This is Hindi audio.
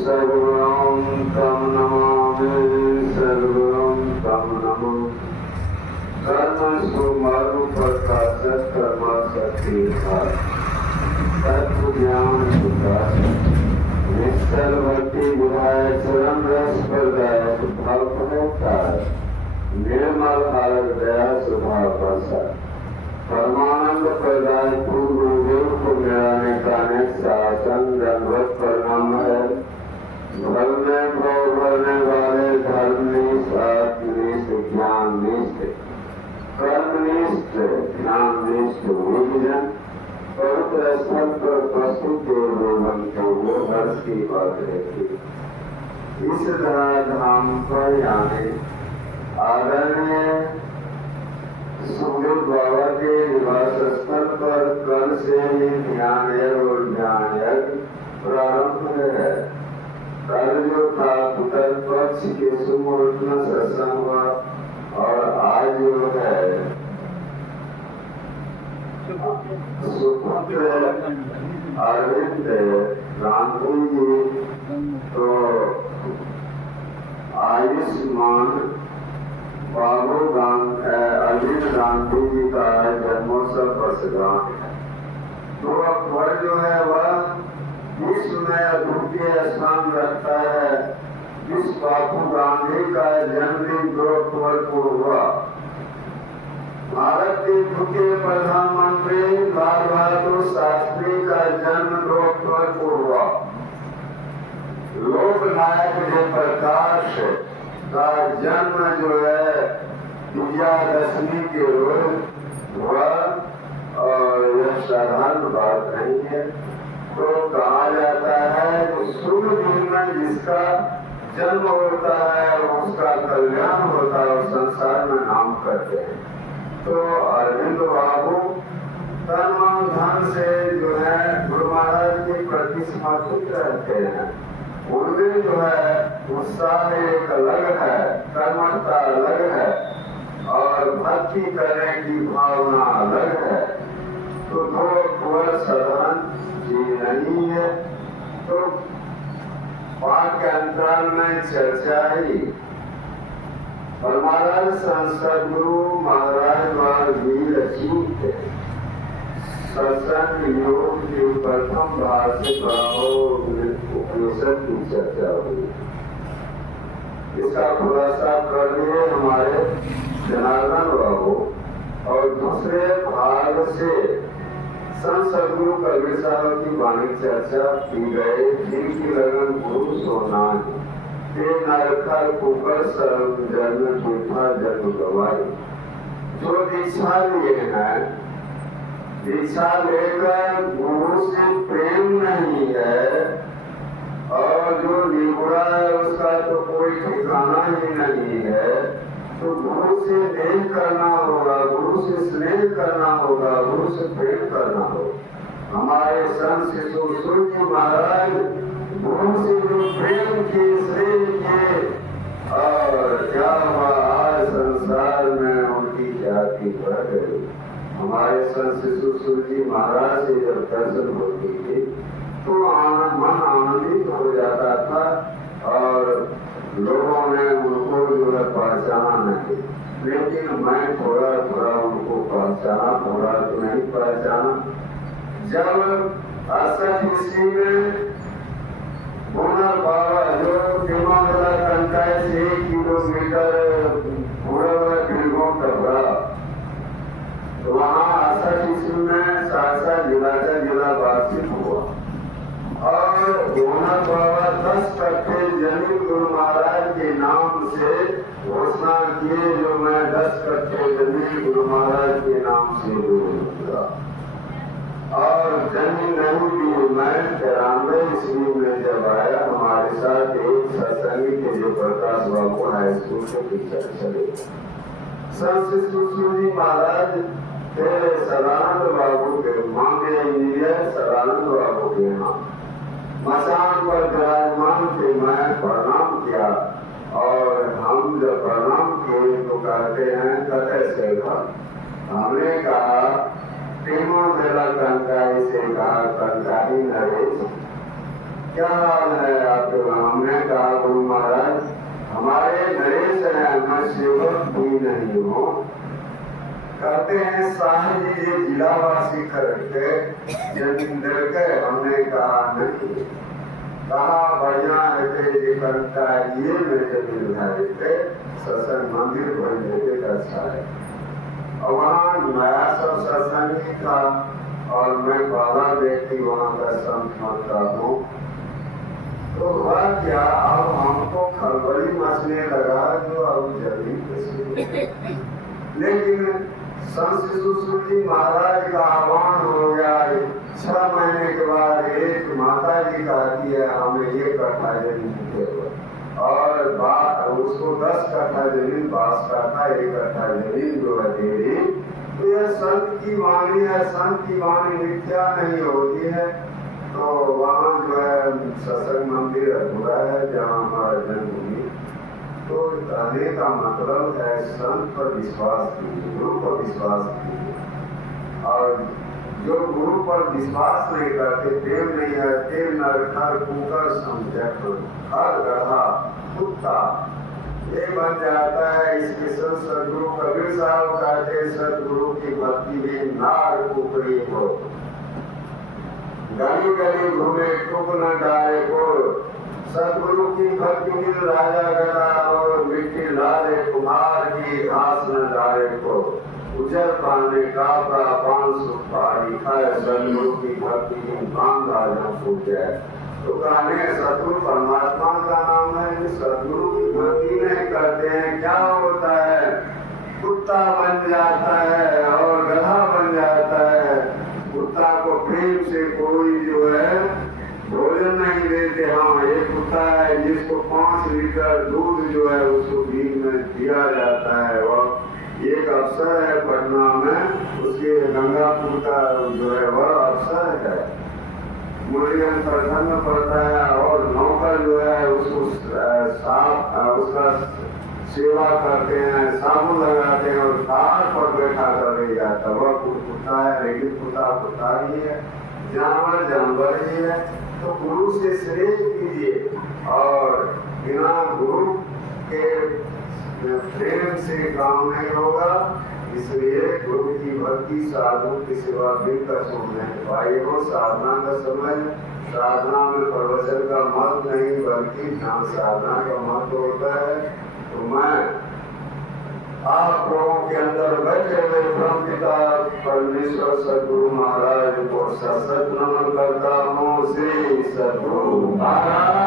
सर्वं तं नमामि सर्वं तं नमः। कर्मसु मरुप्रकाशः कर्मशक्तिः तत्व ज्ञान प्रकाश निश्चल भक्ति विधायक चरण रस प्रदायक भाव प्रदायक निर्मल आरत दया स्वभाव प्रसाद परमानंद प्रदाय पूर्व देव को मिलाने का शासन दंडवत परिणाम है। घर में भाव भरने वाले धर्मनिष्ठ आत्मनिष्ठ ज्ञाननिष्ठ कर्मनिष्ठ ध्याननिष्ठ विजन पवित्र स्थल पर उपस्थित देवगण को वो हर्ष की बात रहती। इस धाम पर यानी आदरणीय सुखदेव बाबा के निवास स्थल पर कल से ही ध्यान और ज्ञान प्रारंभ है। कल जो था उत्तर पक्ष के सुमुहूर्त सत्संग हुआ और आज जो है सुपुत्र अरविंद गांधी जी तो आयुष्मान बाबू अरविंद गांधी जी का जन्मोत्सव वर्षगांठ है। तो अखबार जो है वह विश्व में अद्वितीय स्थान रखता है। जिस बापू गांधी का जन्मदिन 2 अक्टूबर को हुआ, भारत के द्वितीय प्रधानमंत्री लाल बहादुर शास्त्री का जन्म 2 अक्टूबर को हुआ। लोकनायक जयप्रकाश का जन्म जो है विजयादशमी के रोज हुआ और यह साधारण बात नहीं है। तो कहा जाता है कि शुभ दिन में जिसका जन्म होता है उसका कल्याण होता है और संसार में नाम करते हैं। तो अरविंद बाबू तन मन धन से जो है गुरु महाराज के प्रति समर्पित रहते हैं। उनमें जो है उत्साह एक अलग है, कर्मठता अलग है और भक्ति करने की भावना अलग है। तो 2 अक्टूबर साधारण चीज नहीं है। तो पाठ के अंतराल में चर्चा ही और महाराज संसद गुरु महाराज वीर अचूत सत्संग योग के प्रथम भाग से उपनिषद की चर्चा हुई। इसका खुलासा कर लिए हमारे जनार्दन बाबू और दूसरे भाग से संत सदगुरु कबीर साहब की वाणी चर्चा की गई। जिनकी लगन गुरु सोना नरखर कुकर सर्व जन्म झूठा जन्म गवाई। जो दीक्षा लिए हैं, दीक्षा लेकर गुरु से प्रेम नहीं है और जो निगुड़ा है उसका तो कोई ठिकाना ही नहीं है। तो गुरु से स्नेह करना होगा, गुरु से स्नेह करना होगा, गुरु से प्रेम करना होगा। हमारे संत शिशु महाराज गुरु से जो प्रेम के स्नेह के और क्या हुआ आज संसार में उनकी जाति बढ़ गई। हमारे संत शिशु जी महाराज से जब दर्शन होती थी तो मन आनंदित हो जाता था और लोगों ने उनको जो है पहचाना नहीं। लेकिन मैं थोड़ा थोड़ा उनको पहचाना, थोड़ा तो नहीं पहचाना। जब 68 ईस्वी में बाबा जो टीमागला कंटाई से 1 किलोमीटर पूरा गिरगों टपरा, तो वहाँ 68 ईस्वी में सहरसा जिला का जिला वार्षिक हुआ और बाबा 10 कट्ठे जमीन गुरु महाराज के नाम से घोषणा किए। जो मैं 10 कट्ठे जमीन गुरु महाराज के नाम से दूंगा और जमीन नहीं दी। मैं 93 ईस्वी में जब आया हमारे साथ एक सत्संगी के जो प्रकाश बाबू हाई स्कूल के टीचर चले। संत शिशु जी महाराज थे सदानंद बाबू के मांगे इंजीनियर सदानंद बाबू के यहाँ मसान पर विराजमान थे। मैं प्रणाम किया और हम जब प्रणाम किए तो कहते हैं कटे से हमने कहा टीमों मेरा कंकाई से कहा कंकाई नरेश क्या हाल है आपके? हमने कहा गुरु महाराज हमारे नरेश है, मैं सेवक भी नहीं हूँ। कहते हैं साहिब ये जिलावासी करके जमींदर के। हमने कहा नहीं, कहा बढ़िया है कि ये करता है, ये मेरे जमीन थे सत्संग मंदिर बन देते अच्छा है। और वहाँ नया सब सत्संगी था और मैं बाबा व्यक्ति वहाँ का संत मानता हूँ। तो हुआ क्या, अब हमको खलबली मचने लगा जो अब जमीन कैसे। लेकिन संत शिशु जी महाराज का आह्वान हो गया। 6 महीने के बाद एक माता जी कहती है हमें ये कट्ठा जमीन दे और उसको 10 कट्ठा जमीन पास करता, 1 कट्ठा जमीन जो है दे दी। तो यह संत की वाणी है, संत की वाणी मिथ्या नहीं होती है। तो वहाँ जो है सत्संग मंदिर अधूरा है जहाँ हमारा जन्मभूमि। तो कहने का मतलब है संत पर विश्वास कीजिए, गुरु पर विश्वास कीजिए। और जो गुरु पर विश्वास नहीं करते, प्रेम नहीं है, प्रेम नर कुकर समझ हर गधा कुत्ता ये बन जाता है। इसके सदगुरु कबीर साहब कहते सदगुरु की भक्ति में नार कुकड़ी हो, गली गली घूमे टुक न डाले को। सदगुरु की भक्ति में राजा गदा और मिट्टी लाले कुमार की घास न डाले को। उजर पाने का पान सुपारी खाए, सदगुरु की भक्ति में बांधा न फूट जाए। तो कहने सदगुरु परमात्मा का नाम है। सदगुरु की भक्ति नहीं करते हैं क्या होता है, कुत्ता बन जाता है और गधा बन जाता है। कुत्ता को प्रेम से कोई जो है भोजन नहीं देते। हाँ, एक कुत्ता है जिसको 5 लीटर दूध जो है उसको दिन में दिया जाता है। और एक अफसर है पटना में, उसके गंगापुर का जो है वह अफसर है, मुरलियन प्रखंड में पड़ता है। और नौकर जो है उसको साफ उसका सेवा करते हैं, साबुन लगाते हैं और कार पर बैठा कर ले जाता है। वह कुत्ता है, लेकिन कुत्ता ही है, जानवर जानवर ही है। तो गुरु से श्रेय कीजिए और बिना गुरु के प्रेम से काम नहीं होगा। इसलिए गुरु की भक्ति साधु की सेवा मिलकर सुनने पाए हो। साधना का समय, साधना में प्रवचन का मत नहीं बल्कि ध्यान साधना का मत होता है। तो मैं आप लोगों के अंदर बैठे हुए ब्रह्म पिता परमेश्वर सदगुरु महाराज को सशक्त नमन करता हूँ। श्री सदगुरु महाराज।